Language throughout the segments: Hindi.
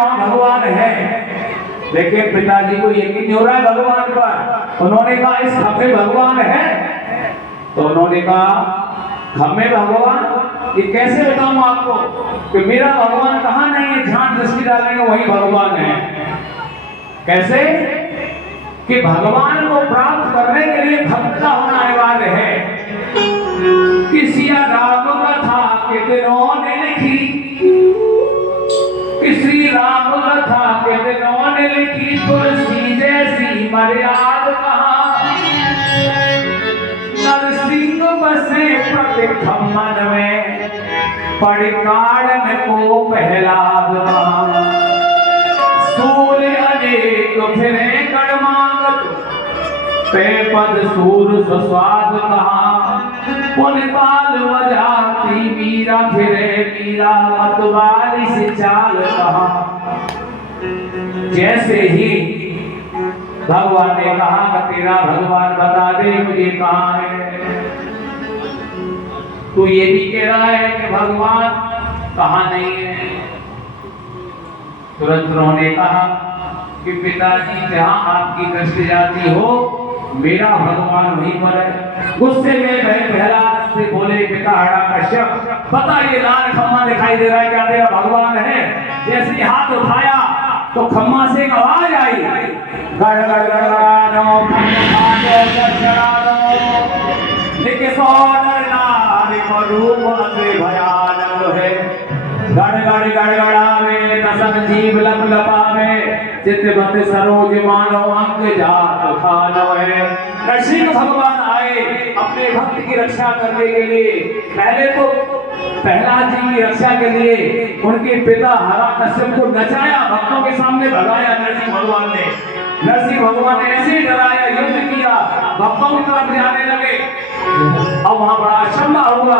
वहां भगवान है, लेकिन पिताजी को यकीन नहीं हो रहा है भगवान पर। उन्होंने कहा इस खम में भगवान है? तो उन्होंने कहा खम में भगवान, ये कैसे बताऊं आपको कि मेरा भगवान कहाँ नहीं है, जहां दृष्टि डालेंगे वही भगवान है। कैसे कि भगवान को प्राप्त करने के लिए भक्त का होना अनिवार्य है। किसी राम कथा कितनों ने लिखी, किसी राम कथा कितनों ने लिखी, तुलसी जैसी मर्याद कहाँ। नरसिंह बसे प्रति खम्मन में, पड़ कारण को पहलाद कहाँ। सूर्य अनेक फिरे कड़मागत, पे पद सूर सुस्वाद कहाँ। पुन ताल बजाती मीरा फिरे, मीरा मतवाली से चाल कहाँ। जैसे ही भगवान ने कहा कि तेरा भगवान बता दे मुझे कहाँ है, तू ये भी कह रहा है कि भगवान कहाँ नहीं है। तुरंत उन्होंने कहा कि पिताजी जहां आपकी दृष्टि जाती हो मेरा भगवान वहीं पर है। गुस्से में वह प्रहलाद से बोले पिता हिरण्यकश्यप, पता ये लाल खम्मा दिखाई दे रहा है, क्या तेरा भगवान है? जैसे ही हाथ उठाया तो खम्मा से एक आवाज आई, गड़ गड़ गड़ानो रूप अति भयानक है। गड़ गड़ गड़गड़ावे नसन जीव लप लपावे, चित्तवत सरोज मानो अंग जात खानो है। नरसिंह भगवान आए अपने भक्त की रक्षा करने के लिए। पहले तो प्रहलाद जी की रक्षा के लिए उनके पिता हिरण्यकश्यप को नचाया, भक्तों के सामने भगाया नरसिंह भगवान ने। नरसिंह भगवान ने ऐसे ही डराया, युद्ध किया, भक्तों की तरफ जाने लगे। अब वहां बड़ा अचंभा हुआ,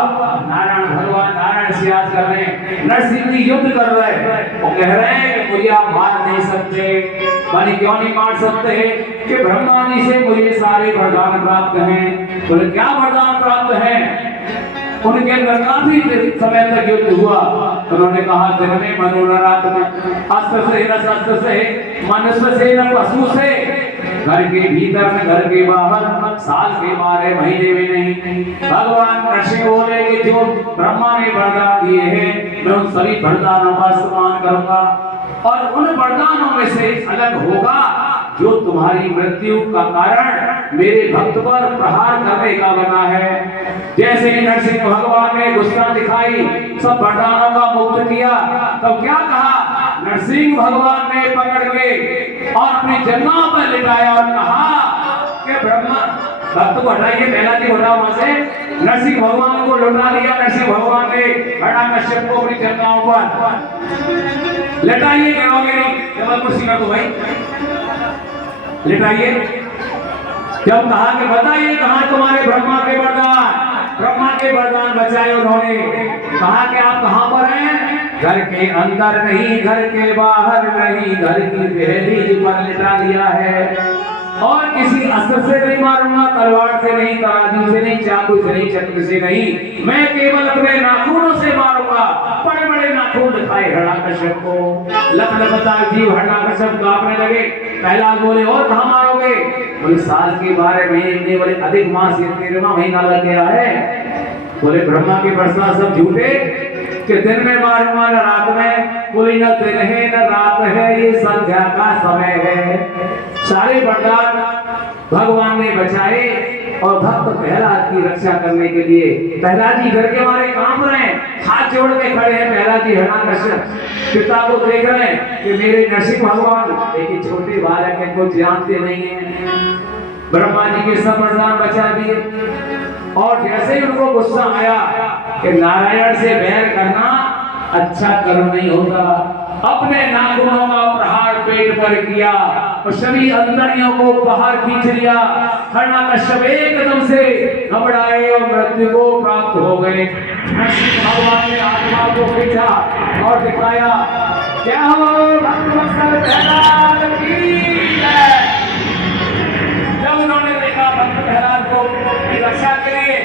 नारायण भगवान नारायण से याद कर रहे हैं, नरसिंह जी युद्ध कर रहे हैं। वो कह रहे हैं कि मुझे आप मार नहीं सकते। मानी क्यों नहीं मार सकते? कि ब्रह्मा जी से मुझे सारे वरदान प्राप्त हैं। बोले क्या वरदान प्राप्त हैं? उनके अंदर काफी समय तक युद्ध हुआ। उन्होंने कहा दिन में मनोरात में, अस्त्र से न शस्त्र से, मनुष्य से न पशु से, घर के भीतर न घर के बाहर, साल के 12 महीने में नहीं। भगवान नरसिंह बोले कि जो ब्रह्मा ने वरदान दिए हैं मैं उन सभी वरदानों का सम्मान करूंगा, और उन वरदानों में से अलग होगा जो तुम्हारी मृत्यु का कारण मेरे भक्त पर प्रहार करने का बना है। जैसे ही नरसिंह भगवान ने गुस्सा दिखाई, सब वरदानों का मुक्त किया, तब क्या कहा? नरसिंह भगवान ने पकड़ के और अपनी जंघा पर लिटाया और कहा कि ब्रह्मा भक्त को हटाइए, पहला जी हटाओ वहां से। नरसिंह भगवान को लौटा लिया। नरसिंह भगवान ने हिरण्यकश्यप को अपनी जंघाओं पर लिटाइए, गिरोगे नहीं, जब कुर्सी कर दो भाई, लिटाइए। जब कहा कि बताइए कहां तुम्हारे ब्रह्मा के वरदान? ब्रह्मा के वरदान बचाए उन्होंने। कहा कि आप कहां पर हैं? घर के अंदर नहीं, घर के बाहर नहीं, घर की दहलीज पर लिटा लिया है। और किसी अस्त्र से नहीं मारूंगा, तलवार से नहीं, तराजू से नहीं, चाकू से नहीं, चक्र से नहीं, मैं केवल अपने नाखूनों से मारूंगा। बड़े बड़े नाखून दिखाए हिरण्यकश्यप को, लपलपता जीव हिरण्यकश्यप कांपने लगे। प्रहलाद बोले और कहां मारोगे? बोले साल के 12 महीने, बोले अधिक मास ये 13वां महीना लग गया है। बोले ब्रह्मा के प्रस्ताव सब झूठे कि दिन में मारूंगा न रात में। बोले न दिन है न रात है, ये संध्या का समय है। सारे वरदान भगवान ने बचाए और भक्त प्रहलाद की रक्षा करने के लिए। प्रहलाद जी घर के मारे कांप रहे हैं, हाथ जोड़ के खड़े हैं। प्रहलाद जी हिरण्यकश्यप पिता को देख रहे हैं कि मेरे नरसिंह भगवान, लेकिन छोटे बालक हैं, कुछ जानते नहीं है। ब्रह्मा जी के सब वरदान बचा दिए। और जैसे ही उनको गुस्सा आया कि नारायण से बैर करना अच्छा कर्म नहीं होता, अपने नाखूनों का प्रहार पेट पर किया और सभी अंतड़ियों को बाहर खींच लिया। हिरण्यकश्यप एकदम से घबराए और मृत्यु को प्राप्त हो गए। नरसिंह भगवान ने आत्मा को खींचा और दिखाया, क्या हो भक्तवत्सल प्रहलाद की जय। जब उन्होंने देखा भक्त प्रहलाद को रक्षा के लिए,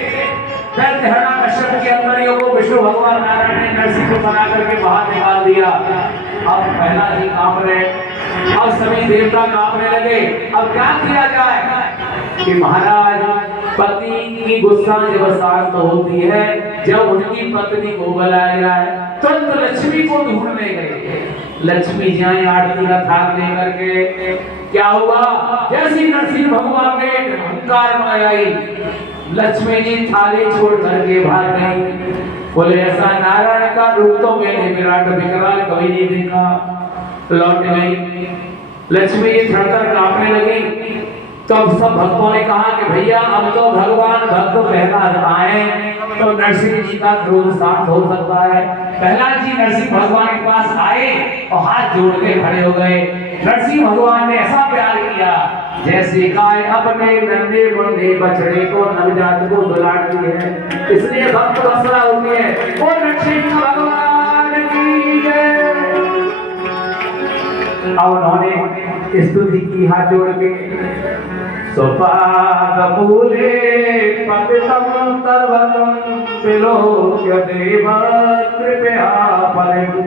हिरण्यकश्यप के अंतड़ियों को विष्णु भगवान नारायण ने नरसिंह को बना करके बाहर निकाल दिया। अब प्रहलाद जी कांप रहे, अब सभी देवता कांपने लगे। अब क्या किया जाए कि महाराज पति की गुस्सा जब शांत होती है, जब उनकी पत्नी को बुलाया जाए, तुरंत लक्ष्मी को ढूंढने गए। लक्ष्मी जी आई आरती का थाल लेकर के। क्या हुआ, जैसी नरसिंह भगवान ने अहंकार में आई, लक्ष्मी जी थाली छोड़ करके भाग गई। बोले ऐसा नारायण का रूप तो मैंने विराट विकराल कभी नहीं देखा। लौट गई। लक्ष्मी जी थरथर कांपने लगी। तो सब भक्तों ने कहा कि भैया अब तो भगवान भक्त प्रहलाद आए तो नरसिंह जी का क्रोध शांत हो सकता है। प्रहलाद जी नरसिंह भगवान के पास आए और हाथ जोड़ के खड़े हो गए। नरसिंह भगवान ने ऐसा प्यार किया जैसे गाय अपने नन्हे मुन्ने बछड़े को नवजात को दुलारती है, इसलिए भक्त बसरा होती है। ओ नरसिंह भगवान की जय। अब उन्होंने स्तुति की हाथ जोड़ के। स्वपादमूले पतितं सर्वतं विलोक्य देव कृपया परम